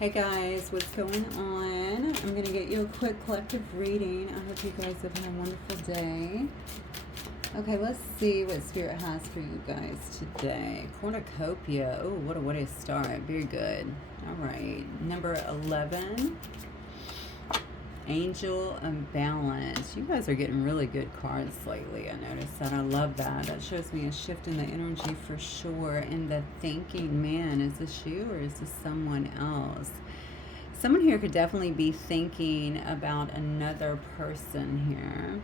Hey guys, what's going on? I'm going to get you a quick collective reading. I hope you guys have had a wonderful day. Okay, let's see what Spirit has for you guys today. Cornucopia. Oh, what a way to start. Very good. All right. Number 11. Angel and Balance. You guys are getting really good cards lately. I noticed that. I love that. That shows me a shift in the energy for sure. And the thinking man, is this you or is this someone else? Someone here could definitely be thinking about another person here.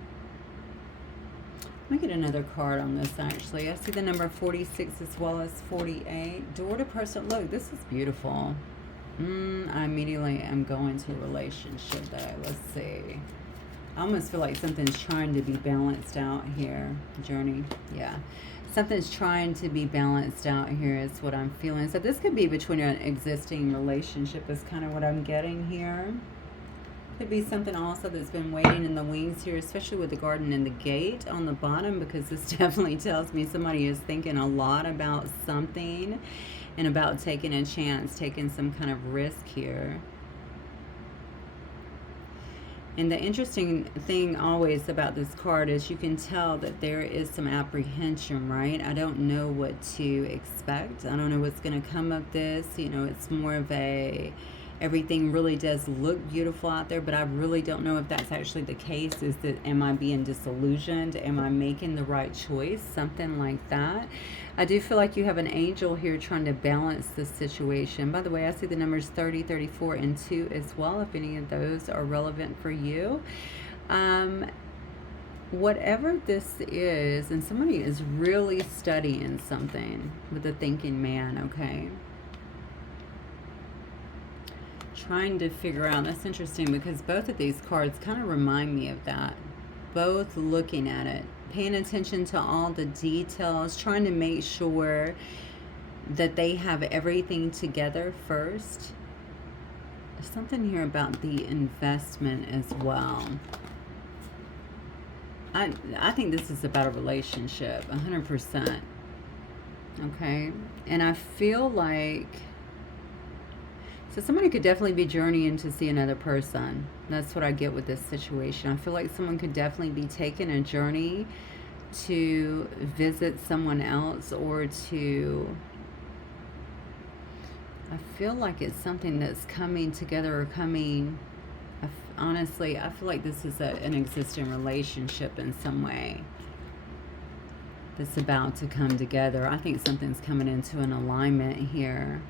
Let me get another card on this actually. I see the number 46 as well as 48. Door to person. Look, this is beautiful. I immediately am going to a relationship though. Let's see. I almost feel like something's trying to be balanced out here. Journey. Yeah. Something's trying to be balanced out here is what I'm feeling. So this could be between an existing relationship is kind of what I'm getting here. Could be something also that's been waiting in the wings here, especially with the garden and the gate on the bottom, because this definitely tells me somebody is thinking a lot about something and about taking a chance, taking some kind of risk here. And the interesting thing always about this card is you can tell that there is some apprehension, right? I don't know what to expect. I don't know what's going to come of this. You know, it's more of a, everything really does look beautiful out there, but I really don't know if that's actually the case. Is that, am I being disillusioned? Am I making the right choice? Something like that. I do feel like you have an angel here trying to balance this situation. By the way, I see the numbers 30, 34, and 2 as well, if any of those are relevant for you. Whatever this is, and somebody is really studying something with the thinking man, okay? Trying to figure out, that's interesting because both of these cards kind of remind me of that. Both looking at it, paying attention to all the details, trying to make sure that they have everything together first. There's something here about the investment as well. I think this is about a relationship, 100%. Okay, and I feel like, so somebody could definitely be journeying to see another person. That's what I get with this situation. I feel like someone could definitely be taking a journey to visit someone else, or to, I feel like it's something that's coming together or coming, honestly, I feel like this is an existing relationship in some way that's about to come together. I think something's coming into an alignment here.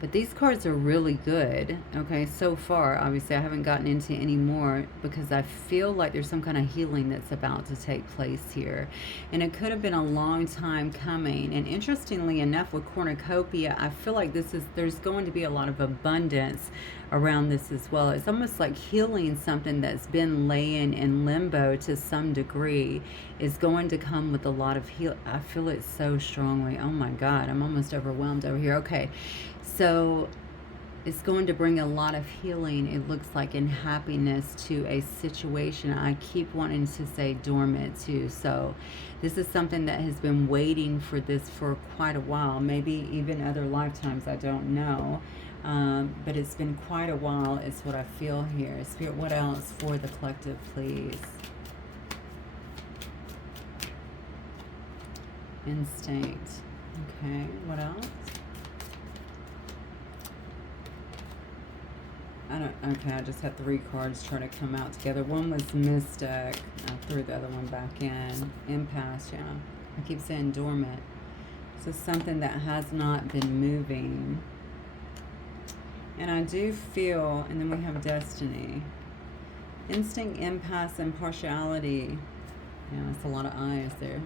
But these cards are really good, okay, so far. Obviously, I haven't gotten into any more because I feel like there's some kind of healing that's about to take place here. And it could have been a long time coming. And interestingly enough, with cornucopia, I feel like there's going to be a lot of abundance around this as well. It's almost like healing something that's been laying in limbo to some degree is going to come with a lot of heal. I feel it so strongly. Oh my God, I'm almost overwhelmed over here. Okay. So it's going to bring a lot of healing, it looks like, and happiness to a situation. I keep wanting to say dormant too. So this is something that has been waiting for this for quite a while, maybe even other lifetimes, I don't know. But it's been quite a while is what I feel here. Spirit, what else for the collective, please? Instinct. Okay, what else? Okay, I just had 3 cards try to come out together. One was Mystic. I threw the other one back in. Impasse, yeah. I keep saying dormant. So something that has not been moving. And I do feel, and then we have Destiny. Instinct, impasse, and partiality. Yeah, that's a lot of eyes there.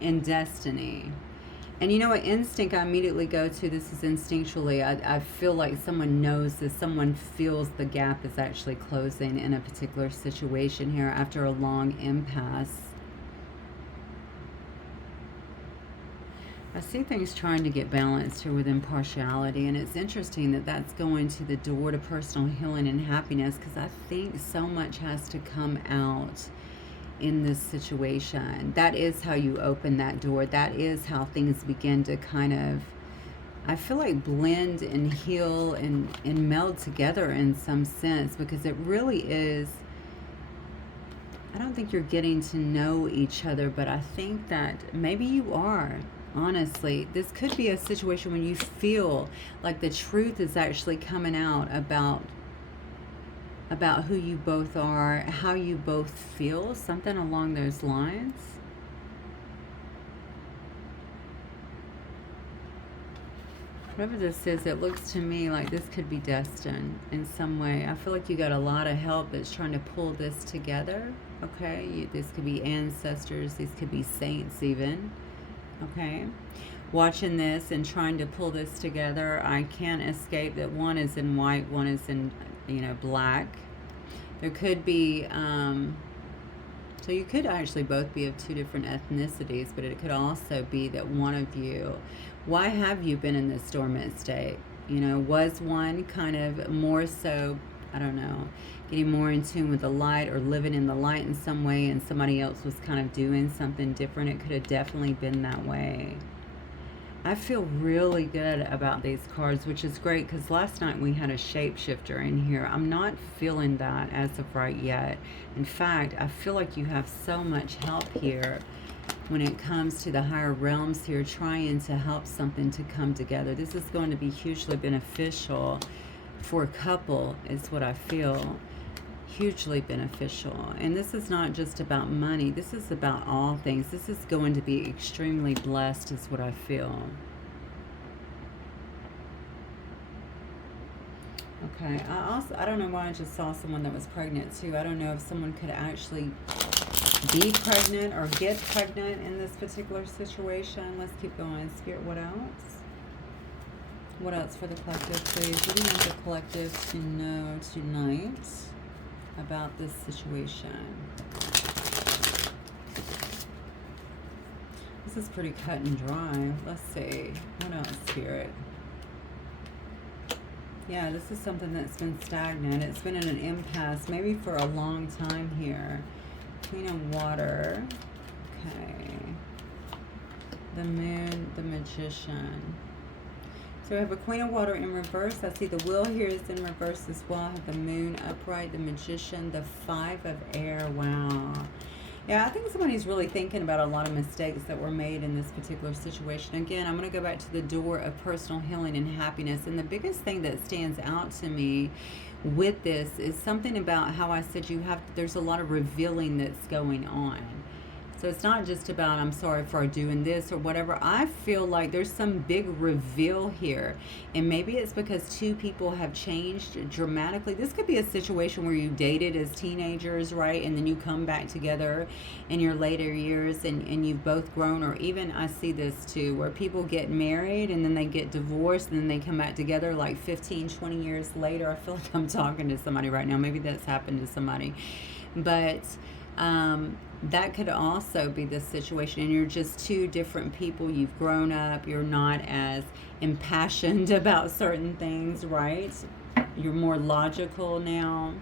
And Destiny. And you know what, instinct, I immediately go to, this is instinctually, I feel like someone knows this, someone feels the gap is actually closing in a particular situation here after a long impasse. I see things trying to get balanced here with impartiality, and it's interesting that that's going to the door to personal healing and happiness, because I think so much has to come out in this situation. That is how you open that door. That is how things begin to kind of I feel like blend and heal and meld together in some sense, because it really is. I don't think you're getting to know each other, but I think that maybe you are. Honestly, this could be a situation when you feel like the truth is actually coming out about who you both are, how you both feel, something along those lines. Whatever this is, it looks to me like this could be destined in some way. I feel like you got a lot of help that's trying to pull this together. Okay, this could be ancestors, these could be saints even. Okay, watching this and trying to pull this together, I can't escape that one is in white, one is in, black. There could be, so you could actually both be of two different ethnicities, but it could also be that one of you, why have you been in this dormant state? Was one kind of more so, I don't know, getting more in tune with the light or living in the light in some way, and somebody else was kind of doing something different? It could have definitely been that way. I feel really good about these cards, which is great because last night we had a shapeshifter in here. I'm not feeling that as of right yet. In fact, I feel like you have so much help here when it comes to the higher realms here, trying to help something to come together. This is going to be hugely beneficial for a couple, is what I feel. Hugely beneficial. And this is not just about money. This is about all things. This is going to be extremely blessed, is what I feel. Okay, I don't know why I just saw someone that was pregnant too. I don't know if someone could actually be pregnant or get pregnant in this particular situation. Let's keep going. Spirit, what else? What else for the collective, please? What do you want the collective to know tonight about this situation? This is pretty cut and dry. Let's see. What else, Spirit? Yeah, this is something that's been stagnant. It's been in an impasse, maybe for a long time here. Queen of Water. Okay. The Moon, the Magician. So I have a Queen of Water in reverse. I see the Wheel here is in reverse as well. I have the Moon upright, the Magician, the Five of Air. Wow. Yeah, I think somebody's really thinking about a lot of mistakes that were made in this particular situation. Again, I'm going to go back to the door of personal healing and happiness. And the biggest thing that stands out to me with this is something about how I said there's a lot of revealing that's going on. So it's not just about, I'm sorry for doing this or whatever. I feel like there's some big reveal here. And maybe it's because two people have changed dramatically. This could be a situation where you dated as teenagers, right? And then you come back together in your later years and you've both grown. Or even I see this too, where people get married and then they get divorced and then they come back together like 15, 20 years later. I feel like I'm talking to somebody right now. Maybe that's happened to somebody. But that could also be the situation, and you're just two different people. You've grown up. You're not as impassioned about certain things, right? You're more logical now.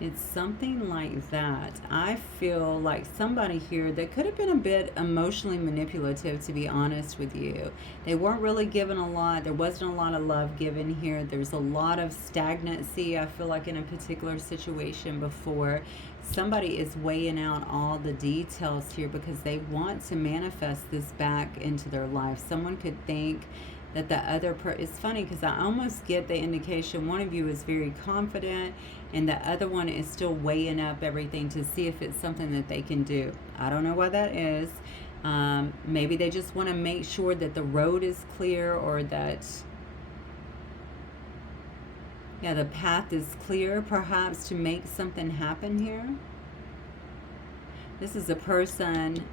It's something like that. I feel like somebody here that could have been a bit emotionally manipulative, to be honest with you. They weren't really given a lot. There wasn't a lot of love given here. There's a lot of stagnancy, I feel like, in a particular situation before. Somebody is weighing out all the details here because they want to manifest this back into their life. Someone could think that the other it's funny because I almost get the indication one of you is very confident and the other one is still weighing up everything to see if it's something that they can do. I don't know why that is. Maybe they just want to make sure that the road is clear, or that the path is clear, perhaps, to make something happen here. This is a person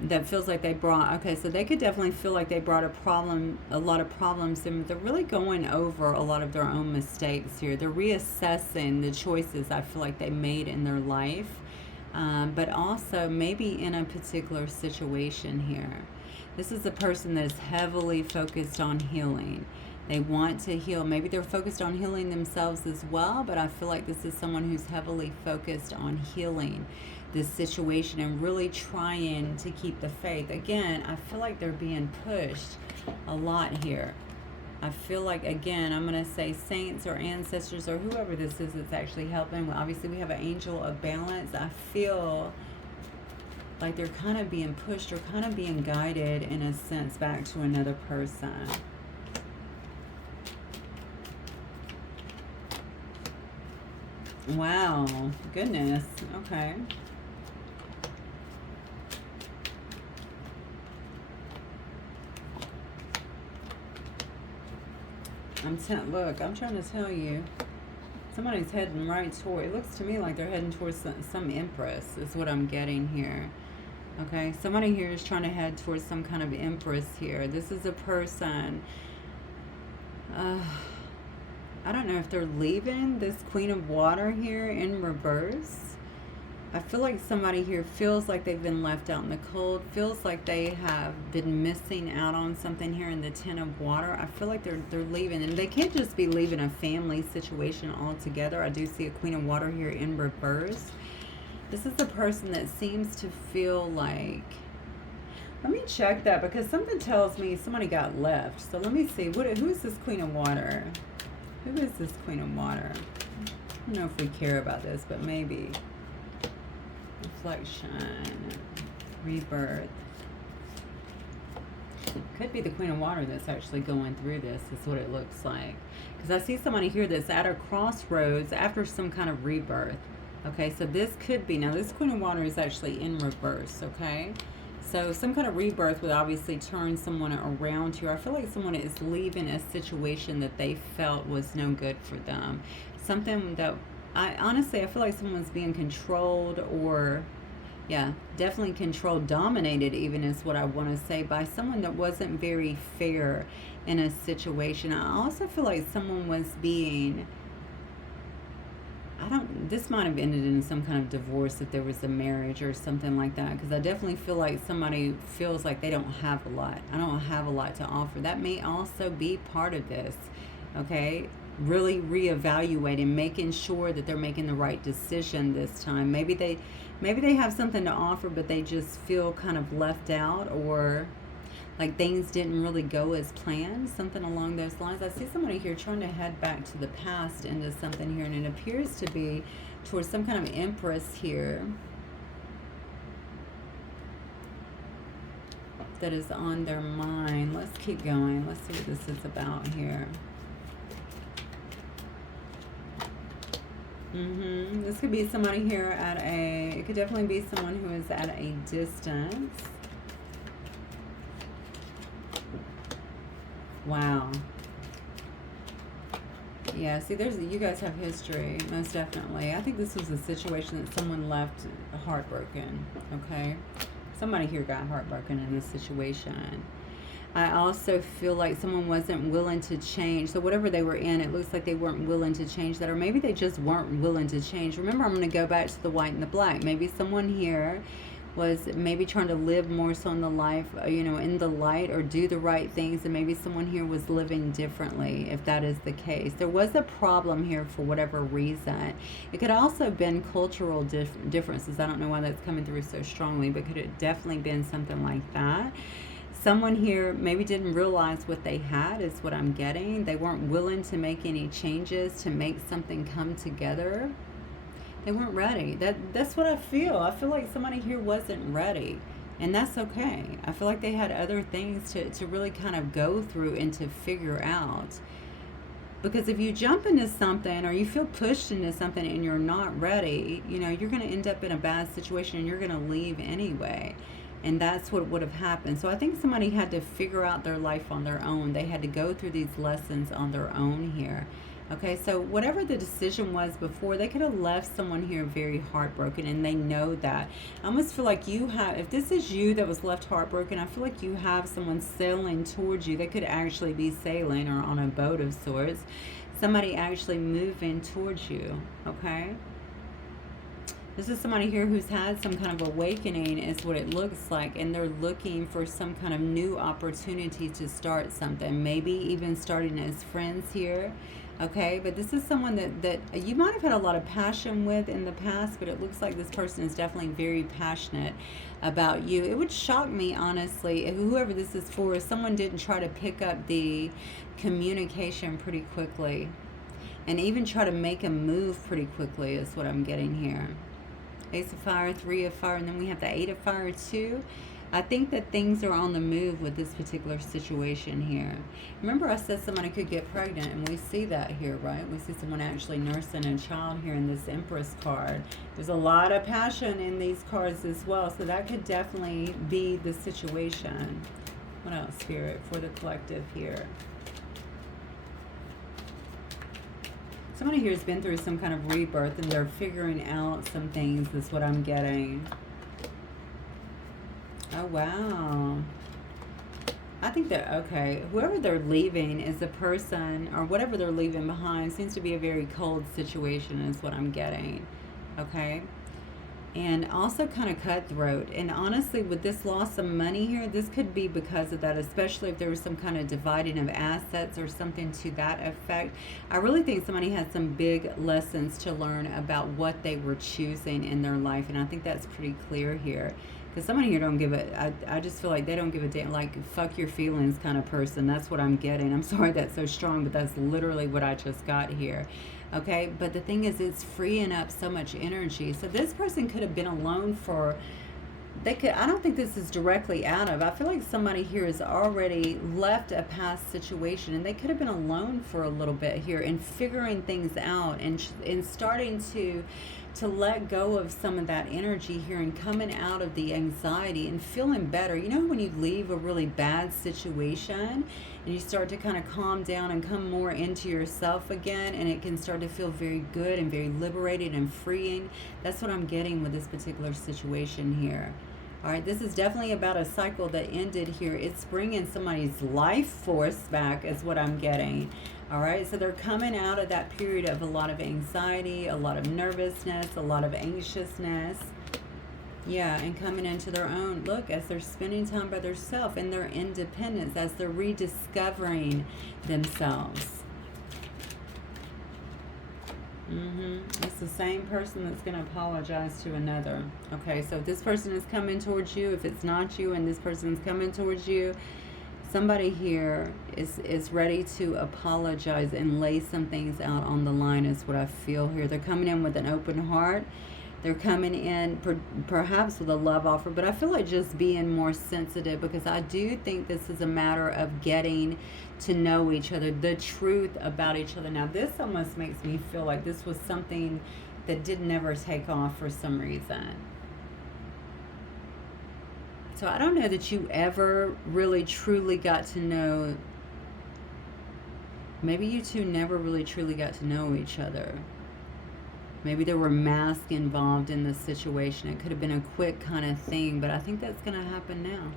that feels like they brought, so they could definitely feel like they brought a lot of problems, and they're really going over a lot of their own mistakes here. They're reassessing the choices I feel like they made in their life, but also maybe in a particular situation here. This is a person that is heavily focused on healing. They want to heal. Maybe they're focused on healing themselves as well, but I feel like this is someone who's heavily focused on healing. this situation and really trying to keep the faith. Again, I feel like they're being pushed a lot here. I feel like, again, I'm going to say saints or ancestors or whoever this is that's actually helping. Well, obviously, we have an angel of balance. I feel like they're kind of being pushed or kind of being guided in a sense back to another person. Wow. Goodness. Okay. Look, I'm trying to tell you, somebody's heading right toward, it looks to me like they're heading towards some empress is what I'm getting here. Okay, somebody here is trying to head towards some kind of empress here. This is a person, I don't know if they're leaving this Queen of Water here in reverse. I feel like somebody here feels like they've been left out in the cold, feels like they have been missing out on something here in the Ten of Water. I feel like they're leaving, and they can't just be leaving a family situation altogether. I do see a Queen of Water here in reverse. This is a person that seems to feel like, let me check that because something tells me somebody got left. So let me see, who is this Queen of Water? Who is this Queen of Water? I don't know if we care about this, but maybe. Reflection, rebirth. Could be the Queen of Water that's actually going through this, is what it looks like. Because I see somebody here that's at a crossroads after some kind of rebirth. Okay, so this could be, now this Queen of Water is actually in reverse, okay? So some kind of rebirth would obviously turn someone around here. I feel like someone is leaving a situation that they felt was no good for them. Something that, honestly, I feel like someone's being controlled or, yeah, definitely controlled, dominated even is what I want to say, by someone that wasn't very fair in a situation. I also feel like someone was being, this might have ended in some kind of divorce if there was a marriage or something like that, because I definitely feel like somebody feels like they don't have a lot. I don't have a lot to offer. That may also be part of this, okay? Really reevaluating, making sure that they're making the right decision this time. Maybe they have something to offer, but they just feel kind of left out, or like things didn't really go as planned, something along those lines. I see somebody here trying to head back to the past into something here, and it appears to be towards some kind of empress here that is on their mind. Let's keep going. Let's see what this is about here. This could be somebody here at it could definitely be someone who is at a distance. Wow. Yeah, see, you guys have history, most definitely. I think this was a situation that someone left heartbroken, okay? Somebody here got heartbroken in this situation. I also feel like someone wasn't willing to change. So whatever they were in, it looks like they weren't willing to change that, or maybe they just weren't willing to change. Remember, I'm going to go back to the white and the black. Maybe someone here was maybe trying to live more so in the life, in the light, or do the right things, and maybe someone here was living differently, if that is the case. There was a problem here for whatever reason. It could also have been cultural differences. I don't know why that's coming through so strongly, but could have definitely been something like that. Someone here maybe didn't realize what they had, is what I'm getting. They weren't willing to make any changes to make something come together. They weren't ready. That's what I feel. I feel like somebody here wasn't ready, and that's okay. I feel like they had other things to really kind of go through and to figure out. Because if you jump into something or you feel pushed into something and you're not ready, you're going to end up in a bad situation and you're going to leave anyway. And that's what would have happened. So I think somebody had to figure out their life on their own. They had to go through these lessons on their own here. Okay, so whatever the decision was before, they could have left someone here very heartbroken, and they know that. I almost feel like you have, if this is you that was left heartbroken, I feel like you have someone sailing towards you. They could actually be sailing or on a boat of sorts. Somebody actually moving towards you, okay? This is somebody here who's had some kind of awakening is what it looks like. And they're looking for some kind of new opportunity to start something. Maybe even starting as friends here. Okay, but this is someone that you might have had a lot of passion with in the past, but it looks like this person is definitely very passionate about you. It would shock me, honestly, if whoever this is for, if someone didn't try to pick up the communication pretty quickly and even try to make a move pretty quickly is what I'm getting here. Ace of Fire, Three of Fire, and then we have the Eight of Fire too. I think that things are on the move with this particular situation here. Remember I said somebody could get pregnant, and we see that here, right? We see someone actually nursing a child here in this Empress card. There's a lot of passion in these cards as well, so that could definitely be the situation. What else, Spirit, for the collective here? Somebody here has been through some kind of rebirth, and they're figuring out some things, is what I'm getting. Oh, wow. I think that, okay, whoever they're leaving is a person, or whatever they're leaving behind seems to be a very cold situation is what I'm getting. Okay? And also kind of cutthroat. And honestly, with this loss of money here, this could be because of that, especially if there was some kind of dividing of assets or something to that effect. I really think somebody has some big lessons to learn about what they were choosing in their life. And I think that's pretty clear here. Because somebody here don't give a, I just feel like they don't give a damn, like, fuck your feelings kind of person. That's what I'm getting. I'm sorry that's so strong, but that's literally what I just got here. Okay, but the thing is, it's freeing up so much energy. So this person could have been alone for, they could, I don't think this is directly out of, I feel like somebody here has already left a past situation, and they could have been alone for a little bit here and figuring things out and starting to let go of some of that energy here and coming out of the anxiety and feeling better. You know, when you leave a really bad situation and you start to kind of calm down and come more into yourself again, and it can start to feel very good and very liberating and freeing. That's what I'm getting with this particular situation here. All right, this is definitely about a cycle that ended here. It's bringing somebody's life force back is what I'm getting. All right, so they're coming out of that period of a lot of anxiety, a lot of nervousness, a lot of anxiousness. Yeah, and coming into their own. Look, as they're spending time by themselves and their independence, as they're rediscovering themselves. It's the same person that's going to apologize to another. Okay, so if this person is coming towards you, if it's not you and this person is coming towards you, somebody here is ready to apologize and lay some things out on the line is what I feel here. They're coming in with an open heart. They're coming in perhaps with a love offer, but I feel like just being more sensitive, because I do think this is a matter of getting to know each other, the truth about each other. Now, this almost makes me feel like this was something that did never take off for some reason. So I don't know that you ever really truly got to know, maybe you two never really truly got to know each other. Maybe there were masks involved in this situation. It could have been a quick kind of thing, but I think that's going to happen now.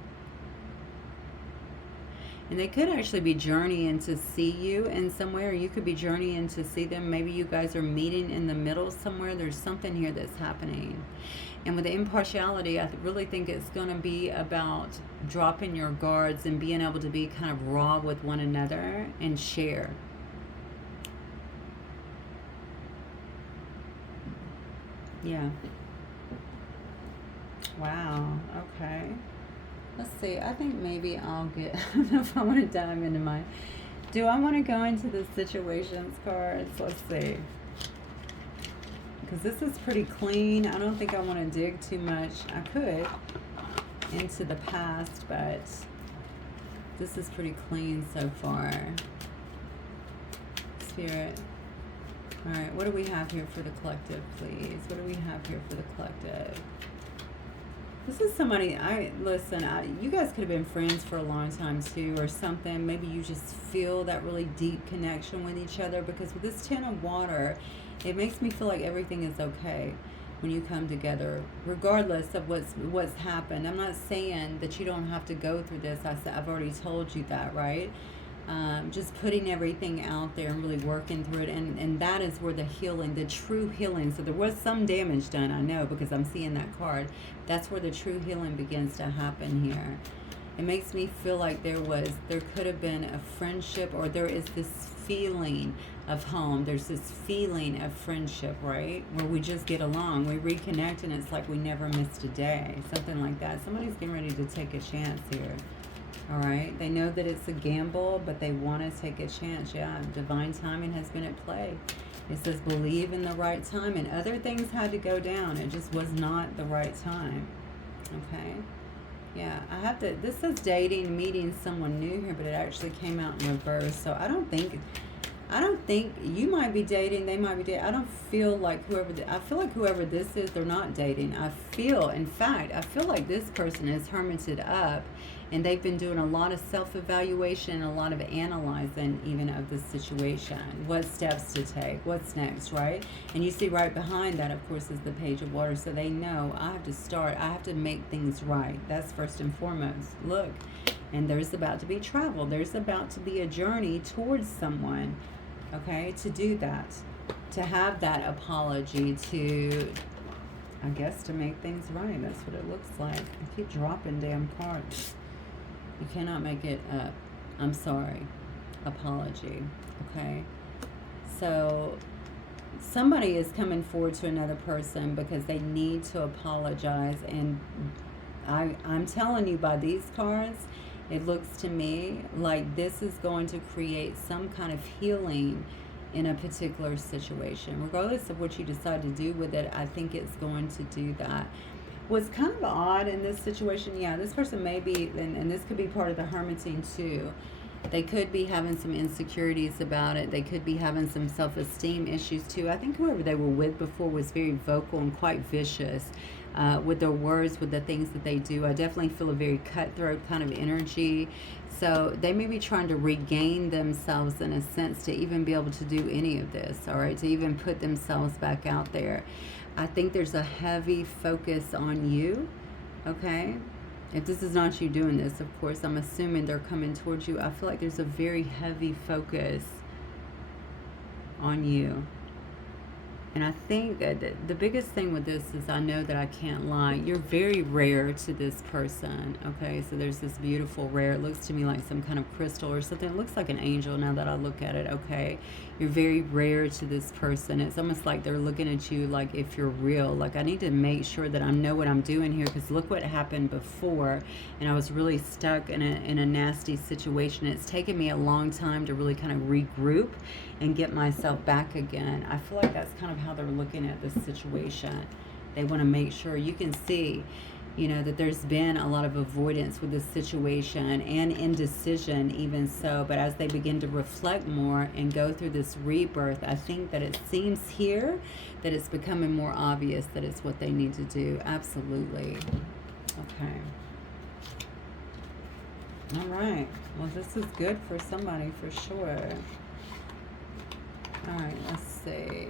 And they could actually be journeying to see you in some way, or you could be journeying to see them. Maybe you guys are meeting in the middle somewhere. There's something here that's happening. And with the impartiality, I really think it's going to be about dropping your guards and being able to be kind of raw with one another and share. Yeah. Wow. Okay. Let's see. I think maybe I'll get, I don't know if I want to dive into my, do I want to go into the situations cards? Let's see. Because this is pretty clean. I don't think I want to dig too much. I could into the past, but this is pretty clean so far. Spirit. All right, what do we have here for the collective, please? What do we have here for the collective? This is somebody, you guys could have been friends for a long time too, or something. Maybe you just feel that really deep connection with each other, because with this Ten of Water, it makes me feel like everything is okay when you come together, regardless of what's happened. I'm not saying that you don't have to go through this. I've already told you that, right? just putting everything out there and really working through it. And that is where the healing, the true healing. So there was some damage done, I know, because I'm seeing that card. That's where the true healing begins to happen here. It makes me feel like there could have been a friendship, or there is this feeling of home. There's this feeling of friendship, right? Where we just get along. We reconnect and it's like we never missed a day. Something like that. Somebody's getting ready to take a chance here. All right. They know that it's a gamble, but they want to take a chance. Yeah. Divine timing has been at play. It says believe in the right time, and other things had to go down. It just was not the right time. Okay. Yeah, I have to, this says dating, meeting someone new here, but it actually came out in reverse. So I don't think you might be dating, they might be dating. I don't feel like I feel like whoever this is, they're not dating. In fact, I feel like this person is hermited up, and they've been doing a lot of self-evaluation, a lot of analyzing even of the situation. What steps to take, what's next, right? And you see right behind that, of course, is the Page of Water. So they know I have to make things right. That's first and foremost. Look, and there's about to be travel. There's about to be a journey towards someone, okay, to do that, to have that apology, to, I guess, to make things right. That's what it looks like. I keep dropping damn cards. You cannot make it up. I'm sorry. Apology. Okay. So somebody is coming forward to another person because they need to apologize. And I'm telling you, by these cards, it looks to me like this is going to create some kind of healing in a particular situation. Regardless of what you decide to do with it, I think it's going to do that. What's kind of odd in this situation, yeah, this person may be, and this could be part of the hermiting too. They could be having some insecurities about it. They could be having some self-esteem issues too. I think whoever they were with before was very vocal and quite vicious with their words, with the things that they do. I definitely feel a very cutthroat kind of energy. So they may be trying to regain themselves in a sense to even be able to do any of this, all right, to even put themselves back out there. I think there's a heavy focus on you, okay? If this is not you doing this, of course, I'm assuming they're coming towards you. I feel like there's a very heavy focus on you. And I think that the biggest thing with this is I know that I can't lie. You're very rare to this person, okay? So there's this beautiful rare. It looks to me like some kind of crystal or something. It looks like an angel now that I look at it, okay? You're very rare to this person. It's almost like they're looking at you like if you're real. Like, I need to make sure that I know what I'm doing here, because look what happened before, and I was really stuck in a nasty situation. It's taken me a long time to really kind of regroup and get myself back again. I feel like that's kind of how they're looking at this situation. They want to make sure, you can see, you know, that there's been a lot of avoidance with this situation and indecision even so. But as they begin to reflect more and go through this rebirth, I think that it seems here that it's becoming more obvious that it's what they need to do. Absolutely. Okay. All right. Well, this is good for somebody for sure. All right, let's see.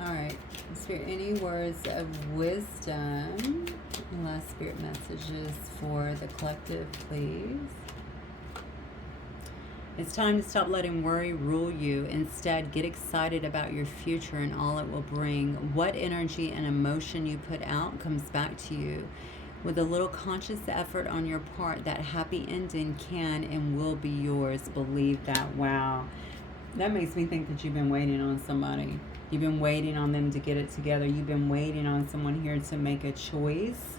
All right, Spirit, any words of wisdom, last Spirit messages for the collective, please? It's time to stop letting worry rule you. Instead, get excited about your future and all it will bring. What energy and emotion you put out comes back to you. With a little conscious effort on your part, that happy ending can and will be yours. Believe that. Wow. That makes me think that you've been waiting on somebody. You've been waiting on them to get it together. You've been waiting on someone here to make a choice.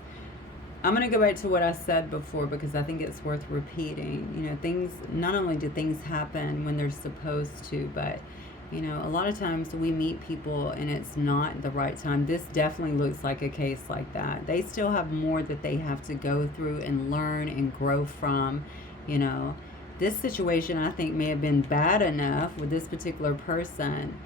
I'm going to go back to what I said before because I think it's worth repeating. You know, things, not only do things happen when they're supposed to, but, you know, a lot of times we meet people and it's not the right time. This definitely looks like a case like that. They still have more that they have to go through and learn and grow from, you know. This situation, I think, may have been bad enough with this particular person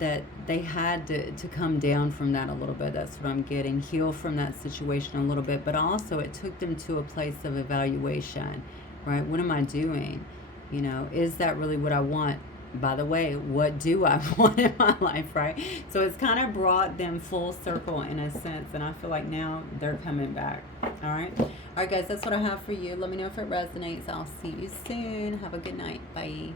that they had to come down from that a little bit. That's what I'm getting. Heal from that situation a little bit. But also it took them to a place of evaluation, right? What am I doing? You know, is that really what I want? by the way, what do I want in my life, right? So it's kind of brought them full circle in a sense, and I feel like now they're coming back. All right. All right, guys, that's what I have for you. Let me know if it resonates. I'll see you soon. Have a good night. Bye.